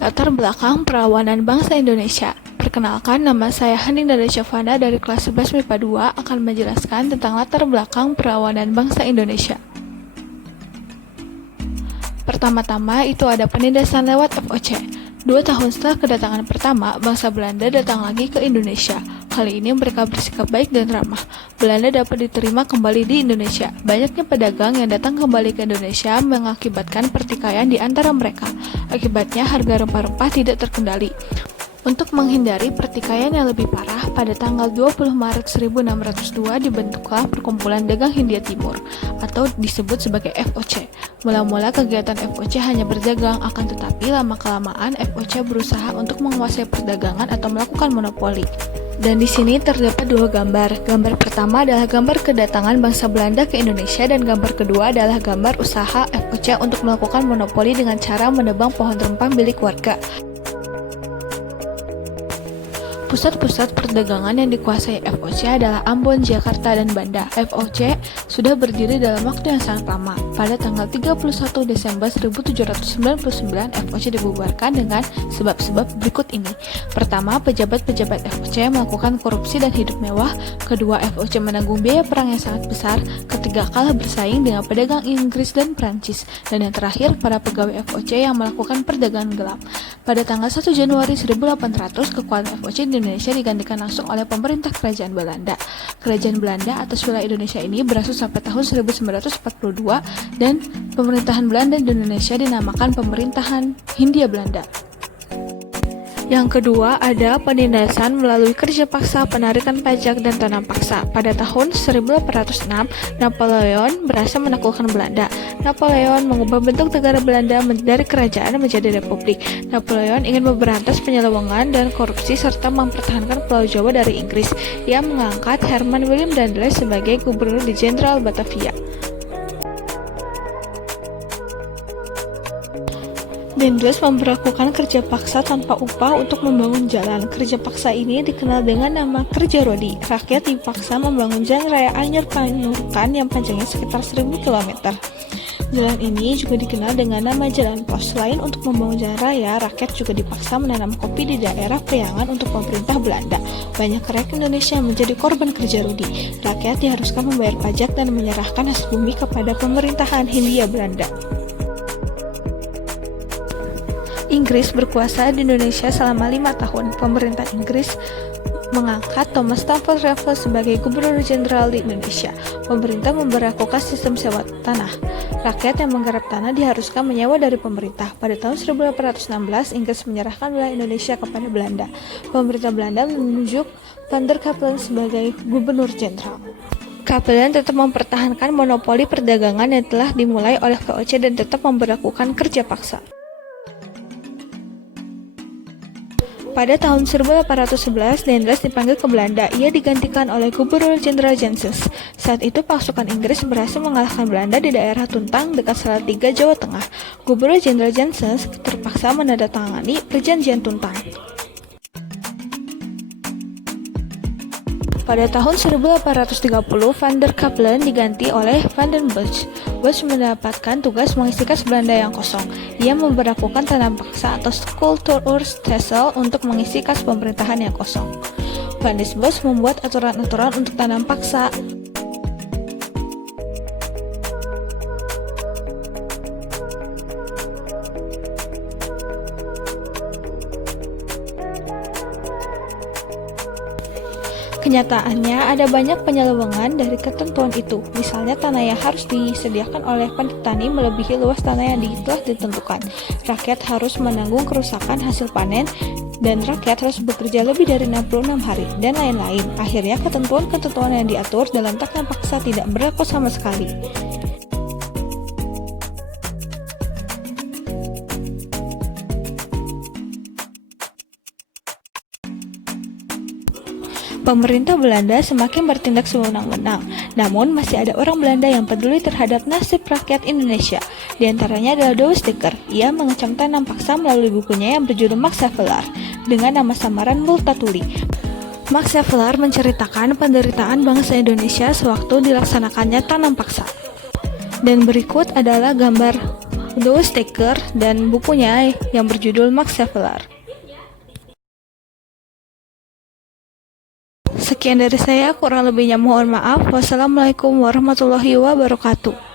Latar belakang perawanan bangsa Indonesia. Perkenalkan, nama saya Hening Dada Syafana dari kelas 11 MIPA 2 akan menjelaskan tentang latar belakang perawanan bangsa Indonesia. Pertama-tama itu ada penindasan lewat FOC. 2 tahun setelah kedatangan pertama, bangsa Belanda datang lagi ke Indonesia. Kali ini mereka bersikap baik dan ramah. Belanda dapat diterima kembali di Indonesia. Banyaknya pedagang yang datang kembali ke Indonesia mengakibatkan pertikaian di antara mereka. Akibatnya harga rempah-rempah tidak terkendali. Untuk menghindari pertikaian yang lebih parah, pada tanggal 20 Maret 1602 dibentuklah Perkumpulan Dagang Hindia Timur, atau disebut sebagai FOC. Mula-mula kegiatan FOC hanya berdagang, akan tetapi lama-kelamaan FOC berusaha untuk menguasai perdagangan atau melakukan monopoli. Dan di sini terdapat 2 gambar. Gambar pertama adalah gambar kedatangan bangsa Belanda ke Indonesia, dan gambar kedua adalah gambar usaha FOC untuk melakukan monopoli dengan cara menebang pohon rempah milik warga. Pusat-pusat perdagangan yang dikuasai FOC adalah Ambon, Jakarta, dan Banda. FOC sudah berdiri dalam waktu yang sangat lama. Pada tanggal 31 Desember 1799, FOC dibubarkan dengan sebab-sebab berikut ini. Pertama, pejabat-pejabat FOC melakukan korupsi dan hidup mewah. Kedua, FOC menanggung biaya perang yang sangat besar. Ketiga, kalah bersaing dengan pedagang Inggris dan Prancis. Dan yang terakhir, para pegawai FOC yang melakukan perdagangan gelap. Pada tanggal 1 Januari 1800, kekuatan FOC di Indonesia digantikan langsung oleh pemerintah Kerajaan Belanda. Kerajaan Belanda atas wilayah Indonesia ini berlangsung sampai tahun 1942, dan pemerintahan Belanda di Indonesia dinamakan Pemerintahan Hindia Belanda. Yang kedua ada penindasan melalui kerja paksa, penarikan pajak, dan tanam paksa. Pada tahun 1806, Napoleon berhasil menaklukkan Belanda. Napoleon mengubah bentuk negara Belanda dari kerajaan menjadi republik. Napoleon ingin memberantas penyelewengan dan korupsi serta mempertahankan Pulau Jawa dari Inggris. Ia mengangkat Herman Willem Daendels sebagai gubernur di Jenderal Batavia. Daendels memberlakukan kerja paksa tanpa upah untuk membangun jalan. Kerja paksa ini dikenal dengan nama kerja rodi. Rakyat dipaksa membangun jalan raya Anyer Panurukan yang panjangnya sekitar 1000 km. Jalan ini juga dikenal dengan nama jalan pos. Selain untuk membangun jalan raya, rakyat juga dipaksa menanam kopi di daerah Priangan untuk pemerintah Belanda. Banyak rakyat Indonesia yang menjadi korban kerja rodi. Rakyat diharuskan membayar pajak dan menyerahkan hasil bumi kepada pemerintahan Hindia Belanda. Inggris berkuasa di Indonesia selama 5 tahun. Pemerintah Inggris mengangkat Thomas Stamford Raffles sebagai Gubernur Jenderal di Indonesia. Pemerintah memberlakukan sistem sewa tanah. Rakyat yang menggarap tanah diharuskan menyewa dari pemerintah. Pada tahun 1816, Inggris menyerahkan wilayah Indonesia kepada Belanda. Pemerintah Belanda menunjuk Van der Capellen sebagai Gubernur Jenderal. Capellen tetap mempertahankan monopoli perdagangan yang telah dimulai oleh VOC dan tetap memberlakukan kerja paksa. Pada tahun 1811, Daendels dipanggil ke Belanda. Ia digantikan oleh Gubernur Jenderal Janssens. Saat itu pasukan Inggris berhasil mengalahkan Belanda di daerah Tuntang dekat Salatiga, Jawa Tengah. Gubernur Jenderal Janssens terpaksa menandatangani Perjanjian Tuntang. Pada tahun 1830, Van der Capellen diganti oleh Van den Bosch. Bosch mendapatkan tugas mengisi kas Belanda yang kosong. Ia memberlakukan tanam paksa atau Kultuurstelsel untuk mengisi kas pemerintahan yang kosong. Van den Bosch membuat aturan-aturan untuk tanam paksa. Kenyataannya ada banyak penyelewengan dari ketentuan itu. Misalnya tanah yang harus disediakan oleh petani melebihi luas tanah yang telah ditentukan. Rakyat harus menanggung kerusakan hasil panen, dan rakyat harus bekerja lebih dari 66 hari, dan lain-lain. Akhirnya ketentuan-ketentuan yang diatur dalam tanam paksa tidak berlaku sama sekali. Pemerintah Belanda semakin bertindak sewenang-wenang, namun masih ada orang Belanda yang peduli terhadap nasib rakyat Indonesia. Di antaranya adalah Douwe Steker. Ia mengecam tanam paksa melalui bukunya yang berjudul Max Havelaar dengan nama samaran Multatuli. Max Havelaar menceritakan penderitaan bangsa Indonesia sewaktu dilaksanakannya tanam paksa. Dan berikut adalah gambar The Taker, dan bukunya yang berjudul Max Havelaar. Sekian dari saya, kurang lebihnya mohon maaf. Wassalamualaikum warahmatullahi wabarakatuh.